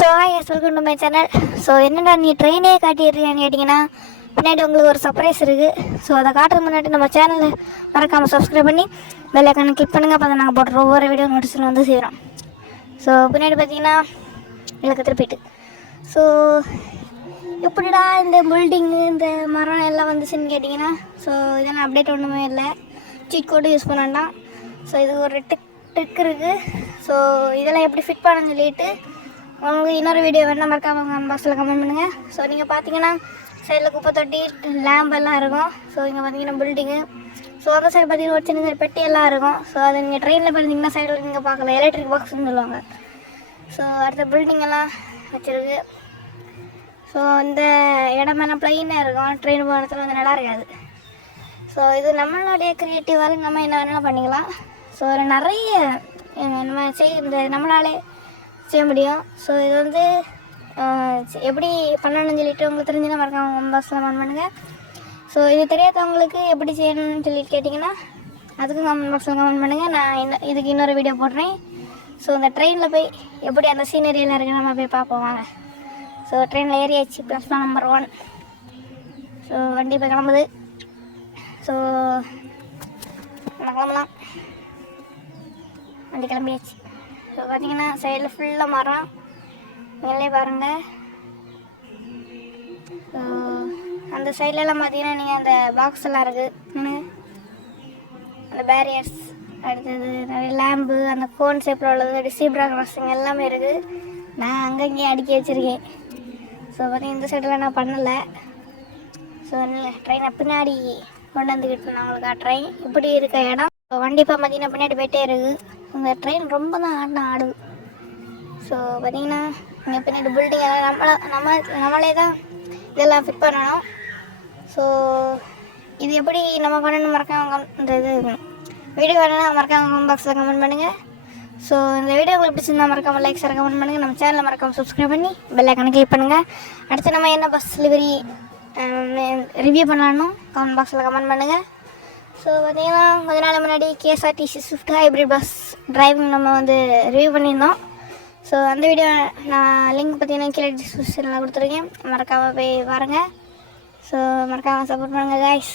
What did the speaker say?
So yes welcome to my channel. So என்னடா நீ ட்ரெயினே காட்டிடுறியான்னு கேட்டிங்கன்னா, பின்னாடி உங்களுக்கு ஒரு சர்ப்ரைஸ் இருக்குது. ஸோ அதை காட்டுறது முன்னாடி நம்ம சேனலை மறக்காமல் சப்ஸ்கிரைப் பண்ணி பெல் ஐக்கானை கிளிக் பண்ணுங்கள். அப்போ தான் நாங்கள் போடுற ஒவ்வொரு வீடியோ நோட்டிஃபிகேஷன் வந்து செய்கிறோம். ஸோ பின்னாடி பார்த்தீங்கன்னா எனக்கு திருப்பிட்டு ஸோ எப்படிடா இந்த பில்டிங்கு இந்த மரம் எல்லாம் வந்துச்சுன்னு கேட்டிங்கன்னா, ஸோ இதெல்லாம் அப்டேட் ஒன்றுமே இல்லை, சீட் கோடு யூஸ் பண்ண வேண்டாம். ஸோ இது ஒரு ட்ரிக் இருக்குது. ஸோ இதெல்லாம் எப்படி ஃபிட் பண்ணணும்னு சொல்லிட்டு உங்களுக்கு இன்னொரு வீடியோ வேணால் மறக்காம பாக்ஸில் கமெண்ட் பண்ணுங்கள். ஸோ நீங்கள் பார்த்தீங்கன்னா சைடில் குப்பை தொட்டி லேம்ப் எல்லாம் இருக்கும். ஸோ இங்கே பார்த்தீங்கன்னா பில்டிங்கு, ஸோ அந்த சைடு பார்த்தீங்கன்னா ஒரு சின்ன பெட்டி எல்லாம் இருக்கும். ஸோ அது நீங்கள் ட்ரெயினில் பார்த்தீங்கன்னா சைடில் நீங்கள் பார்க்கலாம், எலக்ட்ரிக் பாக்ஸ்ன்னு சொல்லுவாங்க. ஸோ அடுத்த பில்டிங் எல்லாம் வச்சுருக்கு. ஸோ இந்த இடமெல்லாம் ப்ளைனாக இருக்கும், ட்ரெயின் போகிற இடத்துல வந்து நல்லா இருக்காது. ஸோ இது நம்மளுடைய க்ரியேட்டிவாக நம்ம என்ன வேணாலும் பண்ணிக்கலாம். ஸோ அதில் நிறைய நம்ம இந்த நம்மளாலே செய்ய முடியும். ஸோ இது வந்து எப்படி பண்ணணும்னு சொல்லிட்டு உங்களுக்கு தெரிஞ்சுன்னா மறக்காம பாக்ஸில் கமெண்ட் பண்ணுங்கள். ஸோ இது தெரியாதவங்களுக்கு எப்படி செய்யணும்னு சொல்லிட்டு கேட்டிங்கன்னா அதுக்கும் கமெண்ட் பாக்ஸில் கமெண்ட் பண்ணுங்கள். நான் இதுக்கு இன்னொரு வீடியோ போடுறேன். ஸோ இந்த ட்ரெயினில் போய் எப்படி அந்த சீனரியெல்லாம் இருக்குது நம்ம போய் பார்ப்போம் வாங்க. ஸோ ட்ரெயினில் ஏறியாச்சு, பிளாட்ஃபார்ம் நம்பர் 1. ஸோ வண்டி போய் கிளம்புது. ஸோ நம்ம கிளம்பலாம், வண்டி கிளம்பியாச்சு. ஸோ பார்த்தீங்கன்னா சைடில் ஃபுல்லாக மரம், மேலே பாருங்கள். ஸோ அந்த சைட்லலாம் பார்த்தீங்கன்னா நீங்கள் அந்த பாக்ஸ் எல்லாம் இருக்குது, அந்த பேரியர்ஸ், அடுத்தது நிறைய லேம்பு, அந்த கோன் ஷேப்பில் உள்ளது, சீப்ரா கிராசிங் எல்லாமே இருக்குது. நான் அங்கங்கே அடுக்கி வச்சுருக்கேன். ஸோ பார்த்தீங்கன்னா இந்த சைடெலாம் நான் பண்ணலை. ஸோ ட்ரெயினை பின்னாடி கொண்டு வந்துக்கிட்டு நான் உங்களுக்கு காட்டுறேன் இப்படி இருக்க இடம். ஸோ வண்டி இப்போ பார்த்தீங்கன்னா பின்னாடி போயிட்டே இருக்குது. இந்த ட்ரெயின் ரொம்ப தான் ஆடுது. ஸோ பார்த்தீங்கன்னா இங்கே பின்னாடி பில்டிங் நம்மளே தான் இதெல்லாம் ஃபிட் பண்ணணும். ஸோ இது எப்படி நம்ம பண்ணணும் மறக்காம இந்த இது வீடியோ வேணும்னா மறக்காம கமெண்ட் பாக்ஸில் கமெண்ட் பண்ணுங்கள். ஸோ இந்த வீடியோ உங்களுக்கு பிடிச்சிருந்தா மறக்காமல் லைக் ஷேர் கமெண்ட் பண்ணுங்கள். நம்ம சேனலை மறக்காமல் சப்ஸ்கிரைப் பண்ணி பெல் ஐக்கானை கிளிக் பண்ணுங்கள். அடுத்து நம்ம என்ன பஸ் டெலிவரி ரிவ்யூ பண்ணணும் கமெண்ட் பாக்ஸில் கமெண்ட் பண்ணுங்கள். ஸோ பார்த்தீங்கன்னா கொஞ்ச நாள் முன்னாடி KSRTC Swift hybrid bus driving நம்ம வந்து ரிவ்யூ பண்ணியிருந்தோம். ஸோ அந்த வீடியோ நான் லிங்க் பார்த்தீங்கன்னா கீழே டிஸ்கிரிப்ஷனில் கொடுத்துருக்கேன், மறக்காமல் போய் பாருங்கள். ஸோ மறக்காமல் சப்போர்ட் பண்ணுங்கள் கைஸ்.